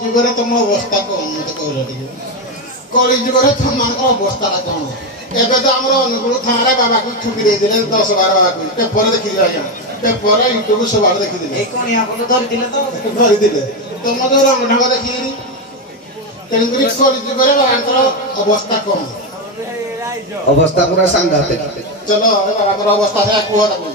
ଯୁଗରେ ତମ ଅବସ୍ଥା କଣ ମତେ କହିଲ ଟିକେ କଳି ଯୁଗରେ ତମମାନଙ୍କ ଅବସ୍ଥାଟା କଣ ଏବେ ତ ଆମର ଅନୁଗୁଳ ଥାନାରେ ବାବାକୁ ଛୁଟି ଦେଇଥିଲେ 10-12 ବାବାକୁ ପେପର ଦେଖିଥିଲେ ଆଜ୍ଞା ପେପର ୟୁଟ୍ୟୁବ ସବୁଆଡେ ଦେଖିଥିଲେ ଧରିଥିଲେ ତମ ଯୋଉ ରଙ୍ଗ ଢଙ୍ଗ ଦେଖିକିରି ତେଣୁକରି କଳି ଯୁଗରେ ବାବାଙ୍କର ଅବସ୍ଥା କଣ ଅବସ୍ଥା ପୁରା ସାଂଘାତିକ ଚଲ ବାବାଙ୍କର ଅବସ୍ଥା ସେୟା କୁହ ତାକୁ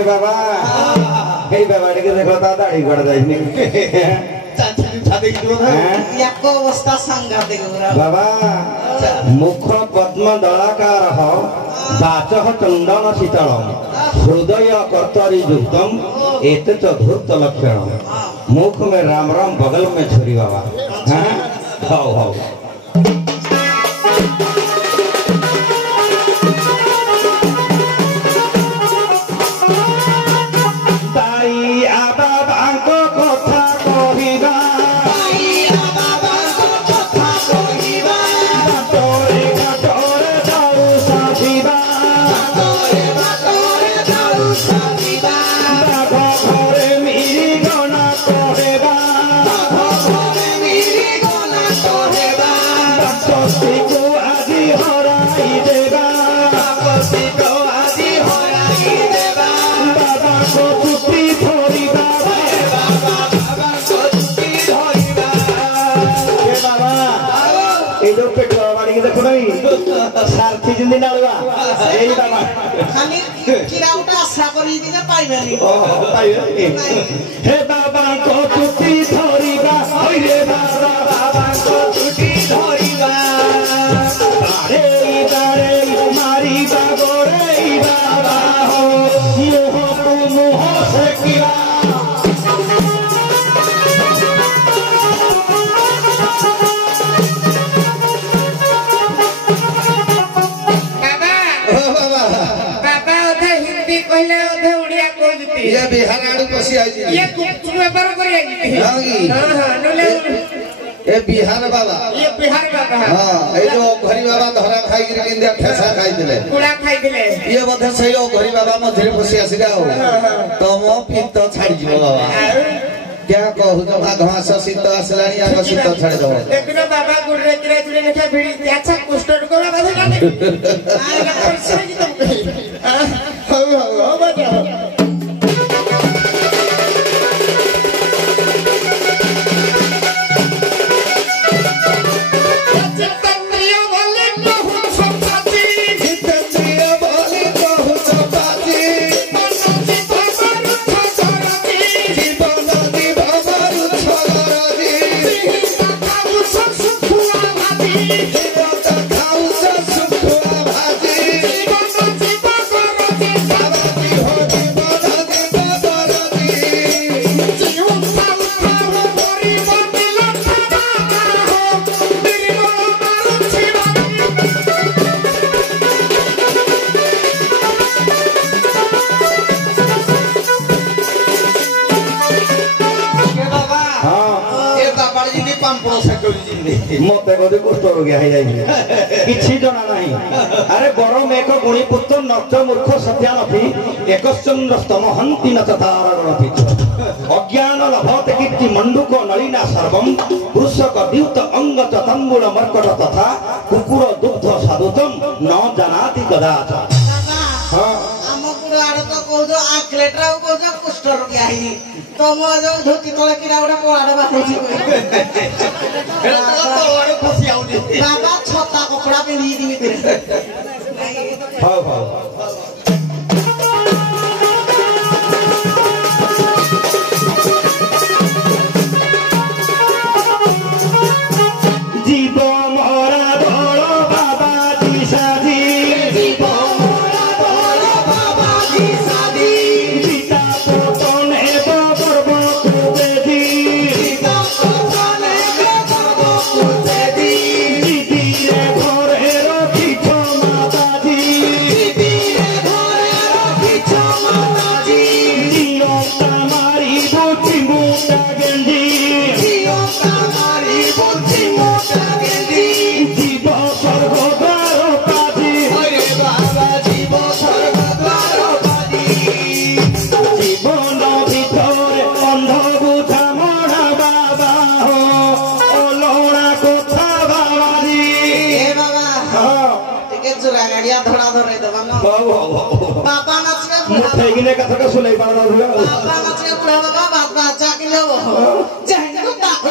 बाबा हे बाबा के देखो दाढ़ी गड़ जाइनी अवस्था सांघातिक बाबा मुख पद्म दलाकार वाच चंदन शीतल हृदय कर्तरी युक्तम एत धूर्त लक्षण मुख में राम राम बगल में छुरी बाबा हाउ हाउ सारथी जिंदी नालवा यही बाबा खाली किराउटा आशा करी दिना पाइबेनी हे बाबा को छुट्टी धरिबा ओइ रे बाबा बाबा को छुट्टी धरिबा अरे इदारे मारी बागोरे बाबा हो मोह को मोह से किया ये बिहार आड़ू पसी आई ये कुछ व्यापार करी आई हां हां नले ए बिहार बाबा हां ए जो घरी बाबा धरा खाई गिर केंदिया ठेसा खाई दिले कुड़ा खाई दिले ये बधे सही ओ घरी बाबा मधे पसी आसी जाओ तम पित्त छाड़ी जीव बाबा क्या कहू तो घास शीत आसलानी आग शीत छाड़ी दो देखनो बाबा गुडरे किरे जुड़े लेखा भिड़ी अच्छा कुष्ठ रोग बाबा धरा दे आएगा परसे की तुम हो बाबा मते गदे कुष्ठ रोग है किछि जना नहीं अरे गरम एक गुणी पुत्र नष्ट मूर्ख सत्या नथी एकश्चंद्रस्तम हंति न तथारणथि अज्ञान लभत कीर्ति मंडूक नलिना सर्वम वृषक द्यूत अंग तंबुल मर्कट तथा कुकुर दुग्ध साधुतम न जानाति कदाच हां हमकुड़ आड़ तो कहू आक्लेटरा कहू कुष्ठ रोग आई तम जो धोती तले किरा गोटे कोआड़ बाहुची बाबा छता कपड़ा पिंधि दी ହଉ ହଉ জীব মরা ধଳ বাবা দিশাদি জীব মরা ধଳ বাবা দিশাদি পিতা পতনে গর্ব কুবেদি পিতা পতনে গর্ব কুবেদি দিদিরে ঘরে রখিছ মাতাজি দিদিরে ঘরে রখিছ মাতাজি দিয়টা মারি বুঝি মুটা গেঞ্জি দিয়টা মারি বুঝি মুটা গেঞ্জি জীব স্বর্গদ্বার পাজি হরে বাবা জীব স্বর্গদ্বার পাজি জীবন ভিতরে অন্ধ বুঝা মরা বাবা অলড়া কথা বাবাজি এ বাবা ଟିକେ ଚୁରା ଗାଡିଆ ଧଡା ଧରେଇ ଦେବା ନା ହଉ ହଉ ହଉ ବାପା ନାଚିବେ ମୁଁ ଠେଇକିନେ କଥାଟା ଶୁଣେଇ ପାରୁନଥିଲା ବାପା ନାଚିବେ ବୁଢା ବାବା ବାପା ଚାକିଲେ ହବ ଯାଇ ତାକୁ